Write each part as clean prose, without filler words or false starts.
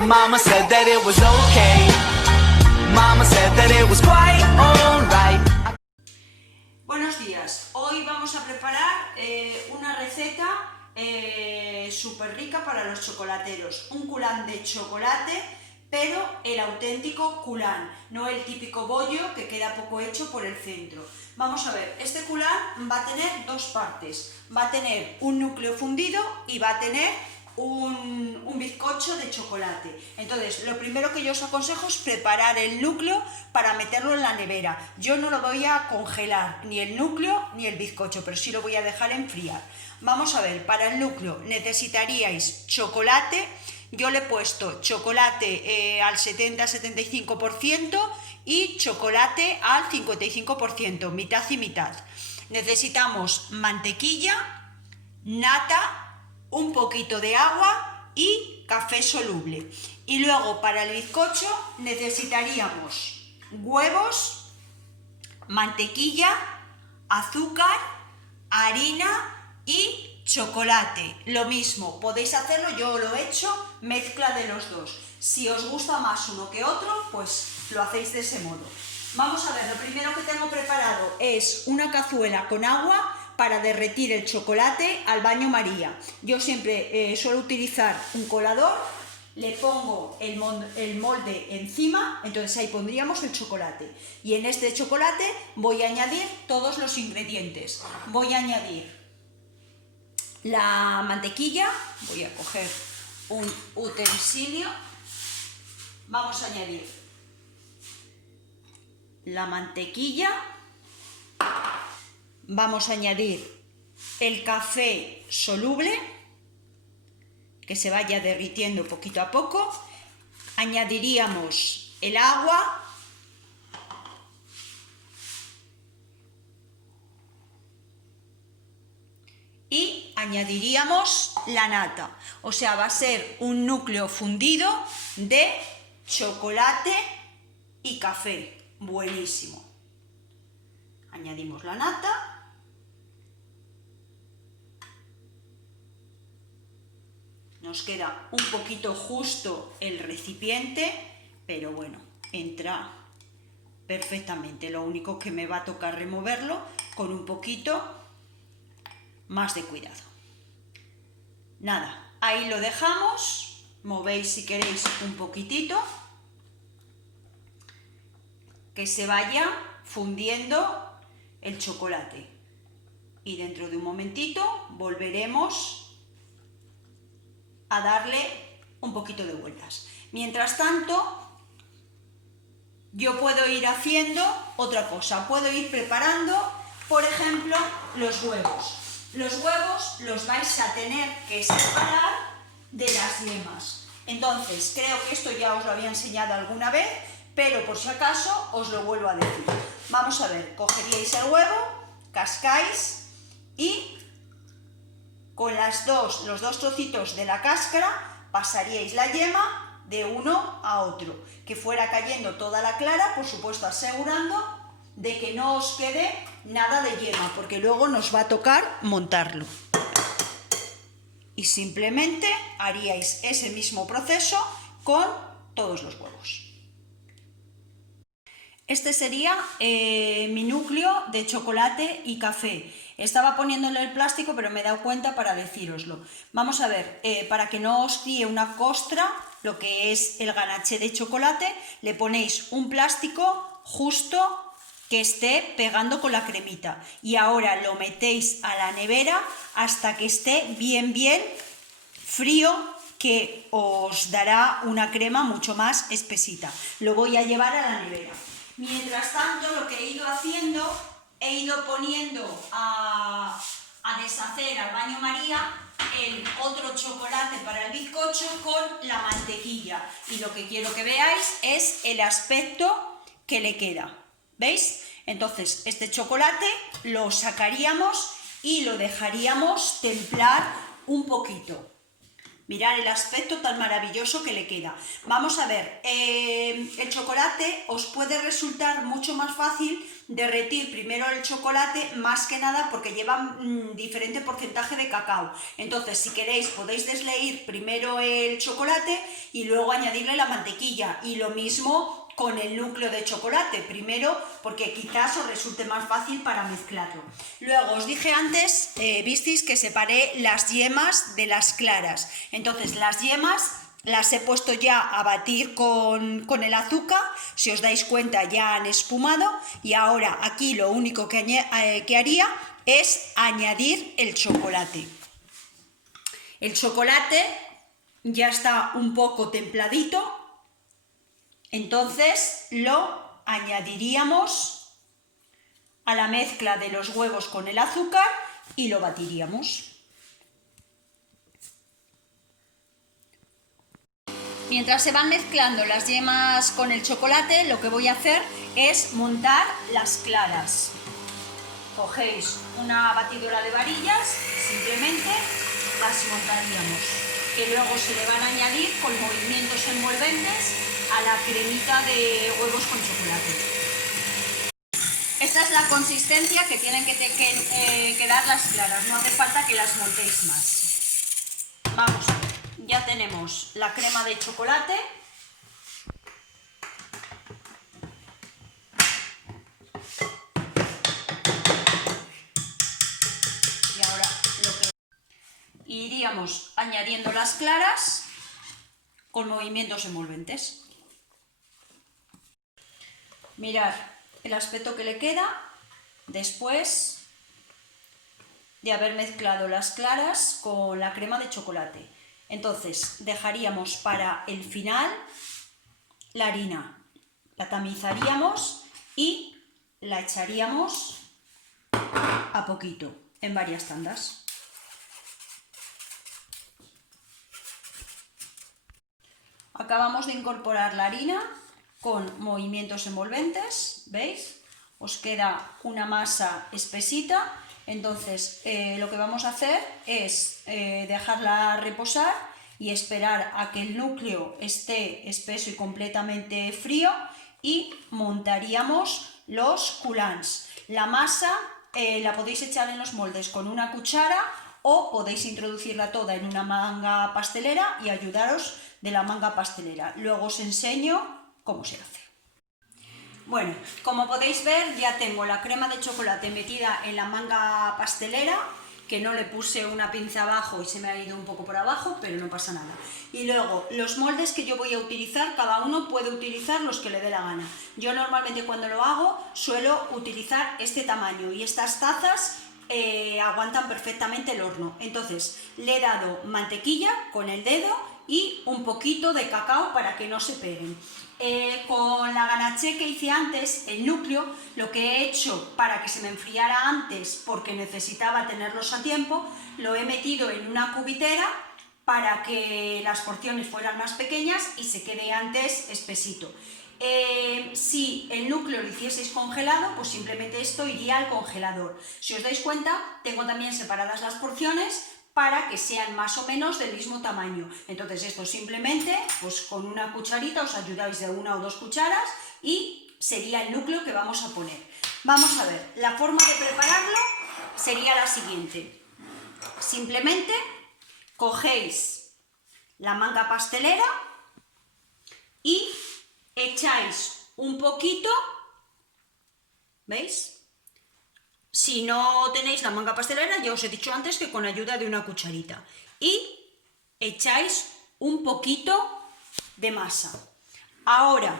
Mama said that it was okay. Mama said that it was quite alright. Buenos días, hoy vamos a preparar una receta súper rica para los chocolateros, un culán de chocolate, pero el auténtico culán, no el típico bollo que queda poco hecho por el centro. Vamos a ver, este culán va a tener dos partes, va a tener un núcleo fundido y va a tener un bizcocho de chocolate. Entonces, lo primero que yo os aconsejo es preparar el núcleo para meterlo en la nevera. Yo no lo voy a congelar, ni el núcleo ni el bizcocho, pero sí lo voy a dejar enfriar. Vamos a ver, para el núcleo necesitaríais chocolate. Yo le he puesto chocolate al 70-75% y chocolate al 55%, mitad y mitad. Necesitamos mantequilla, nata, un poquito de agua y café soluble. Y luego para el bizcocho necesitaríamos huevos, mantequilla, azúcar, harina y chocolate. Lo mismo, podéis hacerlo, yo lo he hecho, mezcla de los dos. Si os gusta más uno que otro, pues lo hacéis de ese modo. Vamos a ver, lo primero que tengo preparado es una cazuela con agua para derretir el chocolate al baño María. Yo siempre suelo utilizar un colador, le pongo el molde encima, entonces ahí pondríamos el chocolate. Y en este chocolate voy a añadir todos los ingredientes. Voy a añadir la mantequilla, voy a coger un utensilio, vamos a añadir la mantequilla. Vamos a añadir el café soluble, que se vaya derritiendo poquito a poco. Añadiríamos el agua. Y añadiríamos la nata. O sea, va a ser un núcleo fundido de chocolate y café. Buenísimo. Añadimos la nata. Nos queda un poquito justo el recipiente, pero bueno, entra perfectamente. Lo único que me va a tocar removerlo con un poquito más de cuidado. Nada, ahí lo dejamos. Movéis si queréis un poquitito. Que se vaya fundiendo el chocolate. Y dentro de un momentito volveremos a darle un poquito de vueltas. Mientras tanto, yo puedo ir haciendo otra cosa. Puedo ir preparando, por ejemplo, los huevos. Los huevos los vais a tener que separar de las yemas. Entonces, creo que esto ya os lo había enseñado alguna vez, pero por si acaso os lo vuelvo a decir. Vamos a ver, cogeríais el huevo, cascáis y con los dos trocitos de la cáscara pasaríais la yema de uno a otro, que fuera cayendo toda la clara, por supuesto asegurando de que no os quede nada de yema, porque luego nos va a tocar montarlo. Y simplemente haríais ese mismo proceso con todos los huevos. Este sería mi núcleo de chocolate y café. Estaba poniéndole el plástico, pero me he dado cuenta para decíroslo. Vamos a ver, para que no os críe una costra, lo que es el ganaché de chocolate, le ponéis un plástico justo que esté pegando con la cremita. Y ahora lo metéis a la nevera hasta que esté bien frío, que os dará una crema mucho más espesita. Lo voy a llevar a la nevera. Mientras tanto, lo que he ido haciendo, he ido poniendo a deshacer al baño María el otro chocolate para el bizcocho con la mantequilla. Y lo que quiero que veáis es el aspecto que le queda. ¿Veis? Entonces, este chocolate lo sacaríamos y lo dejaríamos templar un poquito. Mirad el aspecto tan maravilloso que le queda. Vamos a ver, el chocolate os puede resultar mucho más fácil derretir primero el chocolate, más que nada porque lleva diferente porcentaje de cacao. Entonces, si queréis, podéis desleír primero el chocolate y luego añadirle la mantequilla. Y lo mismo con el núcleo de chocolate, primero porque quizás os resulte más fácil para mezclarlo. Luego os dije antes, visteis que separé las yemas de las claras. Entonces las yemas las he puesto ya a batir con el azúcar, si os dais cuenta ya han espumado, y ahora aquí lo único que haría es añadir el chocolate. El chocolate ya está un poco templadito, entonces lo añadiríamos a la mezcla de los huevos con el azúcar y lo batiríamos. Mientras se van mezclando las yemas con el chocolate, lo que voy a hacer es montar las claras. Cogéis una batidora de varillas, simplemente las montaríamos, que luego se le van a añadir con movimientos envolventes a la cremita de huevos con chocolate. Esta es la consistencia que tienen que dar las claras, no hace falta que las montéis más. Vamos a ver. Ya tenemos la crema de chocolate. Y ahora iríamos añadiendo las claras con movimientos envolventes. Mirad el aspecto que le queda después de haber mezclado las claras con la crema de chocolate. Entonces dejaríamos para el final la harina, la tamizaríamos y la echaríamos a poquito, en varias tandas. Acabamos de incorporar la harina con movimientos envolventes, ¿veis? Os queda una masa espesita. Entonces lo que vamos a hacer es dejarla reposar y esperar a que el núcleo esté espeso y completamente frío y montaríamos los culans. La masa la podéis echar en los moldes con una cuchara o podéis introducirla toda en una manga pastelera y ayudaros de la manga pastelera. Luego os enseño cómo se hace. Bueno, como podéis ver, ya tengo la crema de chocolate metida en la manga pastelera, que no le puse una pinza abajo y se me ha ido un poco por abajo, pero no pasa nada. Y luego, los moldes que yo voy a utilizar, cada uno puede utilizar los que le dé la gana. Yo normalmente cuando lo hago suelo utilizar este tamaño y estas tazas aguantan perfectamente el horno. Entonces, le he dado mantequilla con el dedo y un poquito de cacao para que no se peguen. Con la ganache que hice antes, el núcleo, lo que he hecho para que se me enfriara antes, porque necesitaba tenerlos a tiempo, lo he metido en una cubitera para que las porciones fueran más pequeñas y se quede antes espesito. Si el núcleo lo hicieseis congelado, pues simplemente esto iría al congelador. Si os dais cuenta, tengo también separadas las porciones para que sean más o menos del mismo tamaño. Entonces esto simplemente, pues con una cucharita os ayudáis de 1 o 2 cucharas y sería el núcleo que vamos a poner. Vamos a ver, la forma de prepararlo sería la siguiente. Simplemente cogéis la manga pastelera y echáis un poquito, ¿veis? Si no tenéis la manga pastelera, ya os he dicho antes que con ayuda de una cucharita. Y echáis un poquito de masa. Ahora,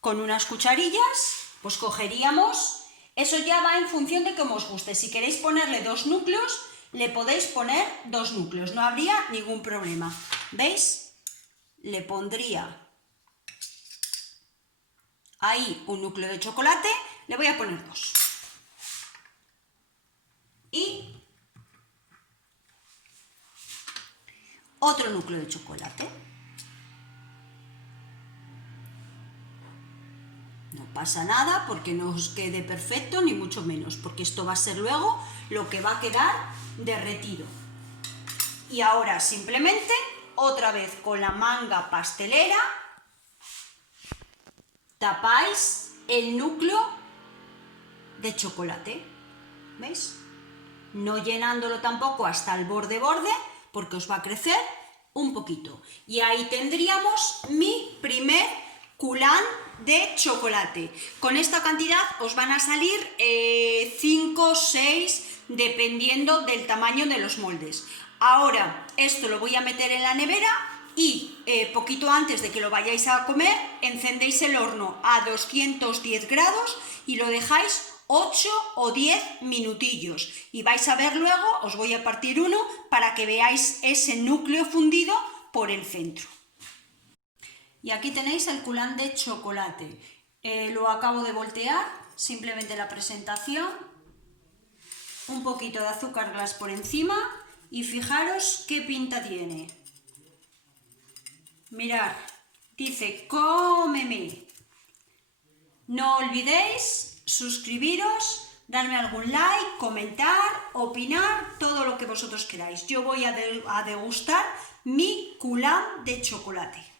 con unas cucharillas, pues cogeríamos, eso ya va en función de cómo os guste. Si queréis ponerle 2 núcleos, le podéis poner 2 núcleos, no habría ningún problema. ¿Veis? Le pondría ahí un núcleo de chocolate, le voy a poner 2. Y otro núcleo de chocolate. No pasa nada porque no os quede perfecto, ni mucho menos, porque esto va a ser luego lo que va a quedar derretido. Y ahora simplemente, otra vez con la manga pastelera, tapáis el núcleo de chocolate, ¿veis? No llenándolo tampoco hasta el borde, porque os va a crecer un poquito. Y ahí tendríamos mi primer culán de chocolate. Con esta cantidad os van a salir 5 o 6, dependiendo del tamaño de los moldes. Ahora esto lo voy a meter en la nevera y poquito antes de que lo vayáis a comer, encendéis el horno a 210 grados y lo dejáis 8 o 10 minutillos. Y vais a ver luego, os voy a partir uno para que veáis ese núcleo fundido por el centro. Y aquí tenéis el culán de chocolate. Lo acabo de voltear, simplemente la presentación. Un poquito de azúcar glass por encima y fijaros qué pinta tiene. Mirad, dice cómeme. No olvidéis suscribiros, darme algún like, comentar, opinar, todo lo que vosotros queráis. Yo voy a degustar mi culán de chocolate.